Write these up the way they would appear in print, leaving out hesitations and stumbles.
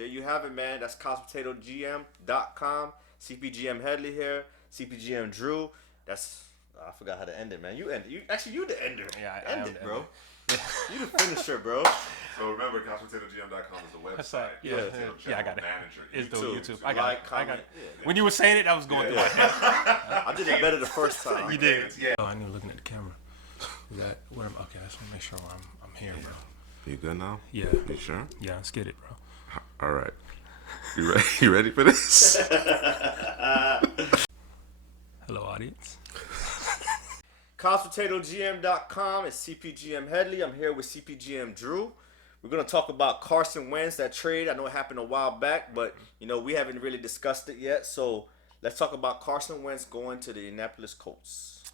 there you have it, man. That's CouchPotatoGM.com. CPGM Headley here. CPGM Drew. I forgot how to end it, man. You end it. You the ender. Yeah, end it, bro. You the finisher, bro. So remember, CouchPotatoGM.com is the website. Yeah, I got it. Manager. It's the YouTube. I got it. Yeah. When you were saying it, I was going through my head. I did it better the first time. You did. Yeah. Oh, I knew looking at the camera. Is that where I'm? Okay, I just want to make sure I'm here, bro. You good now? Yeah. You sure? Yeah, let's get it, bro. All right. You ready for this? Hello, audience. CouchPotatoGM.com is CPGM Headley. I'm here with CPGM Drew. We're going to talk about Carson Wentz, that trade. I know it happened a while back, but, we haven't really discussed it yet. So let's talk about Carson Wentz going to the Indianapolis Colts.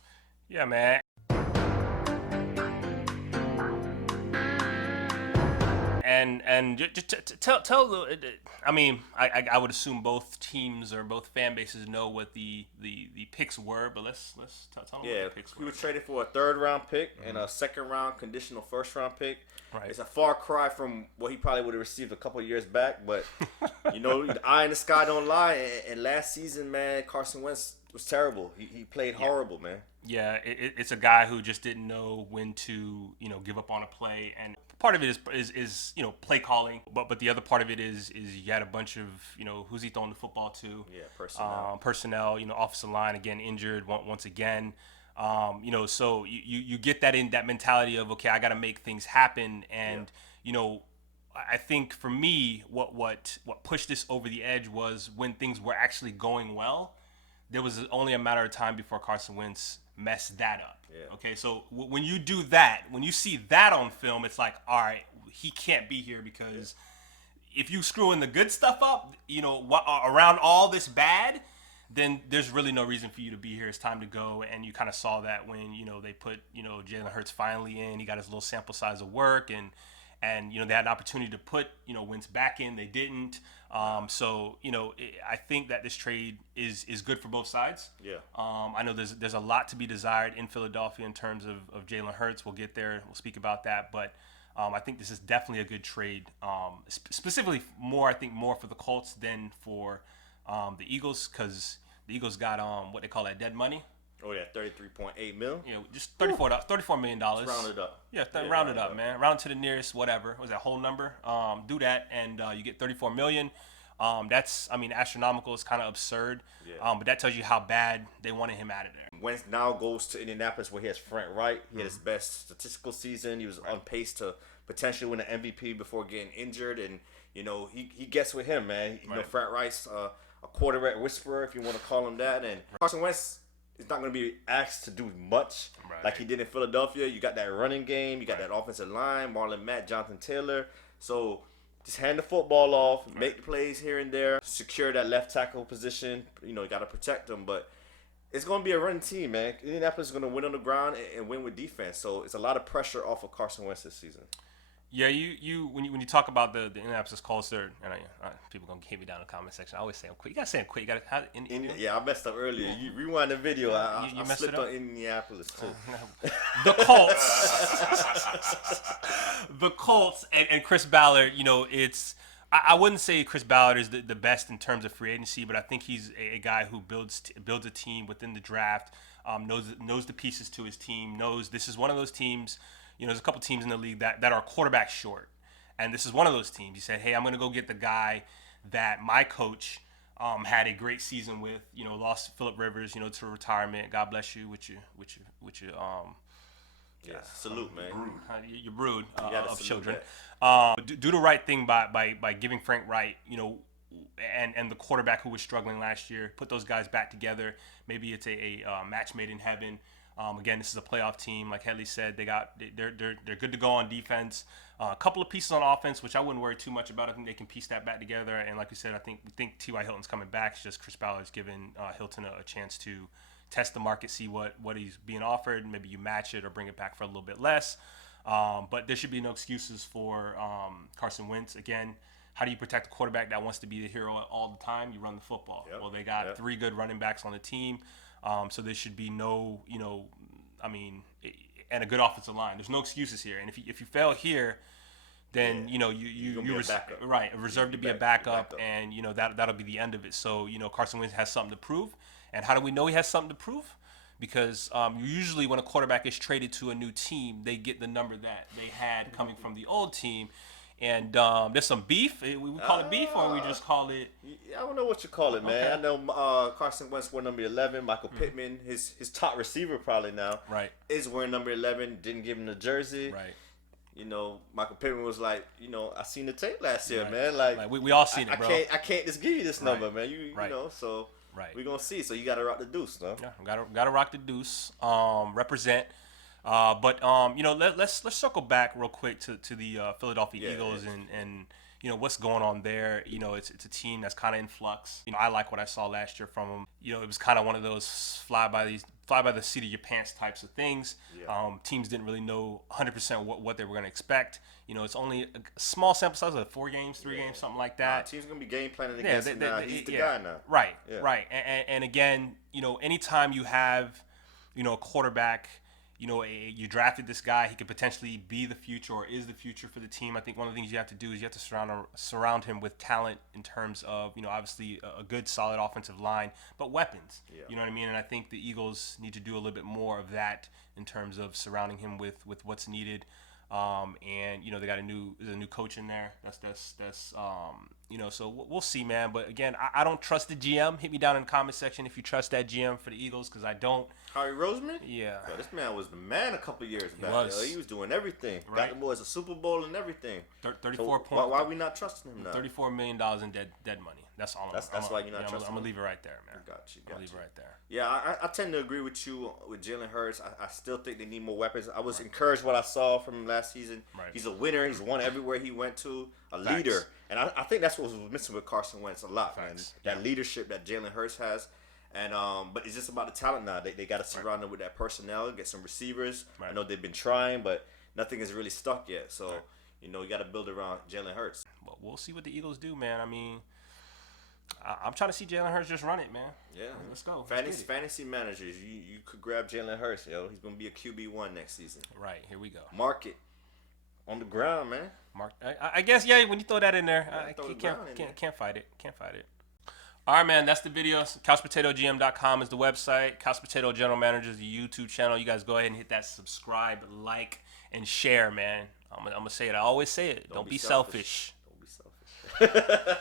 Yeah, man. And just tell I mean, I would assume both teams or both fan bases know what the picks were, but let's tell them what the picks were. He was traded for a 3rd round pick and a 2nd round conditional 1st round pick. Right. It's a far cry from what he probably would have received a couple of years back, but the eye in the sky don't lie. And last season, man, Carson Wentz was terrible. He played horrible, man. Yeah, it's a guy who just didn't know when to give up on a play, and part of it is play calling, but the other part of it is you had a bunch of who's he throwing the football to? Yeah, personnel. Offensive line again injured once again. So you get that in that mentality of, okay, I got to make things happen, and I think for me what pushed this over the edge was when things were actually going well. There was only a matter of time before Carson Wentz messed that up. Yeah. Okay, so when you do that, when you see that on film, it's like, all right, he can't be here because if you screwing the good stuff up, around all this bad, then there's really no reason for you to be here. It's time to go. And you kind of saw that when they put Jalen Hurts finally in. He got his little sample size of work, and they had an opportunity to put Wentz back in. They didn't. I think that this trade is good for both sides. Yeah. I know there's a lot to be desired in Philadelphia in terms of Jalen Hurts. We'll get there. We'll speak about that. But I think this is definitely a good trade. Specifically, more for the Colts than for the Eagles, because the Eagles got what they call that dead money. Oh yeah, $33.8 million. Just $34 million. Just round it up. Yeah, round it up, man. Round it to the nearest whatever. What was that whole number? Do that, and you get $34 million. That's astronomical. It's kind of absurd. Yeah. But that tells you how bad they wanted him out of there. Wentz now goes to Indianapolis, where he has Frank Reich. He had his best statistical season. He was on pace to potentially win an MVP before getting injured, and he gets with him, man. Frank Reich's a quarterback whisperer, if you want to call him that, and Carson Wentz is not going to be asked to do much like he did in Philadelphia. You got that running game, you got that offensive line, Marlon Mack, Jonathan Taylor. So just hand the football off, make the plays here and there, secure that left tackle position. You got to protect them, but it's going to be a running team, man. Indianapolis is going to win on the ground and win with defense. So it's a lot of pressure off of Carson Wentz this season. Yeah, when you talk about the Indianapolis Colts, and people gonna hit me down in the comment section. I always say them quick. You gotta say them quick. You gotta I messed up earlier. You rewind the video. I slipped on Indianapolis too. The Colts, and Chris Ballard. It's I wouldn't say Chris Ballard is the best in terms of free agency, but I think he's a guy who builds a team within the draft. Knows the pieces to his team. Knows this is one of those teams. There's a couple teams in the league that are quarterback short. And this is one of those teams. He said, hey, I'm going to go get the guy that my coach had a great season with, lost Phillip Rivers, to retirement. God bless you with your salute, man. Your brood of children. Do the right thing by giving Frank Reich, and the quarterback who was struggling last year, put those guys back together. Maybe it's a match made in heaven. Again, this is a playoff team. Like Headley said, they're good to go on defense. A couple of pieces on offense, which I wouldn't worry too much about. I think they can piece that back together. And like we said, we think T.Y. Hilton's coming back. It's just Chris Ballard's giving Hilton a chance to test the market, see what he's being offered. Maybe you match it or bring it back for a little bit less. But there should be no excuses for Carson Wentz. Again, how do you protect a quarterback that wants to be the hero all the time? You run the football. Well, they got 3 good running backs on the team. So there should be no, and a good offensive line. There's no excuses here. And if you fail here, then you right, reserved to be a backup, and that'll be the end of it. So Carson Wentz has something to prove, and how do we know he has something to prove? Because usually when a quarterback is traded to a new team, they get the number that they had coming from the old team. And there's some beef. We call it beef, or we just call it... I don't know what you call it, man. Okay. I know Carson Wentz wore number 11. Michael Pittman, his top receiver probably now, is wearing number 11. Didn't give him the jersey. Right. Michael Pittman was like, I seen the tape last year, man. Like we all seen it, bro. I can't just give you this number, man. So... Right. We're going to see. So you got to rock the deuce, though. Yeah, got to rock the deuce. Represent. But let's circle back real quick to the Philadelphia Eagles and what's going on there. It's a team that's kind of in flux. I like what I saw last year from them. It was kind of one of those fly by the seat of your pants types of things. Yeah. Teams didn't really know 100% what they were going to expect. It's only a small sample size of 4 games, 3 games, something like that. Teams going to be game planning against him now. He's the guy now. Right. And again, anytime you have, a quarterback, you drafted this guy, he could potentially be the future or is the future for the team. I think one of the things you have to do is you have to surround him with talent in terms of, obviously a good, solid offensive line, but weapons. Yeah. You know what I mean? And I think the Eagles need to do a little bit more of that in terms of surrounding him with what's needed. And they got a new coach in there. That's so we'll see, man. But again, I don't trust the GM. Hit me down in the comment section if you trust that GM for the Eagles, because I don't. Howie Roseman? Yeah. Yo, this man was the man a couple years back. He was doing everything. Right. Got the boys a Super Bowl and everything. 34 points. Why are we not trusting him now? $34 million in dead money. That's all. That's why you're not trusting him. I'm gonna leave it right there, man. Got you. I'll leave it right there. Yeah, I tend to agree with you with Jalen Hurts. I still think they need more weapons. I was encouraged what I saw from him last season. Right. He's a winner. He's won everywhere he went to. A leader. And I think that's what was missing with Carson Wentz a lot, man. That leadership that Jalen Hurts has. And but it's just about the talent now. They got to surround him with that personnel, get some receivers. I know they've been trying, but nothing has really stuck yet. So, you got to build around Jalen Hurts. Well, we'll see what the Eagles do, man. I mean, I'm trying to see Jalen Hurts just run it, man. Yeah. Let's go. Fantasy managers, you could grab Jalen Hurts, yo. He's going to be a QB1 next season. Right. Here we go. Mark it. On the ground, man. I guess, when you throw that in there, can't fight it. Can't fight it. All right, man, that's the video. CouchPotatoGM.com is the website. Couch Potato General Manager is the YouTube channel. You guys go ahead and hit that subscribe, like, and share, man. I'm going to say it. I always say it. Don't be selfish. Don't be selfish.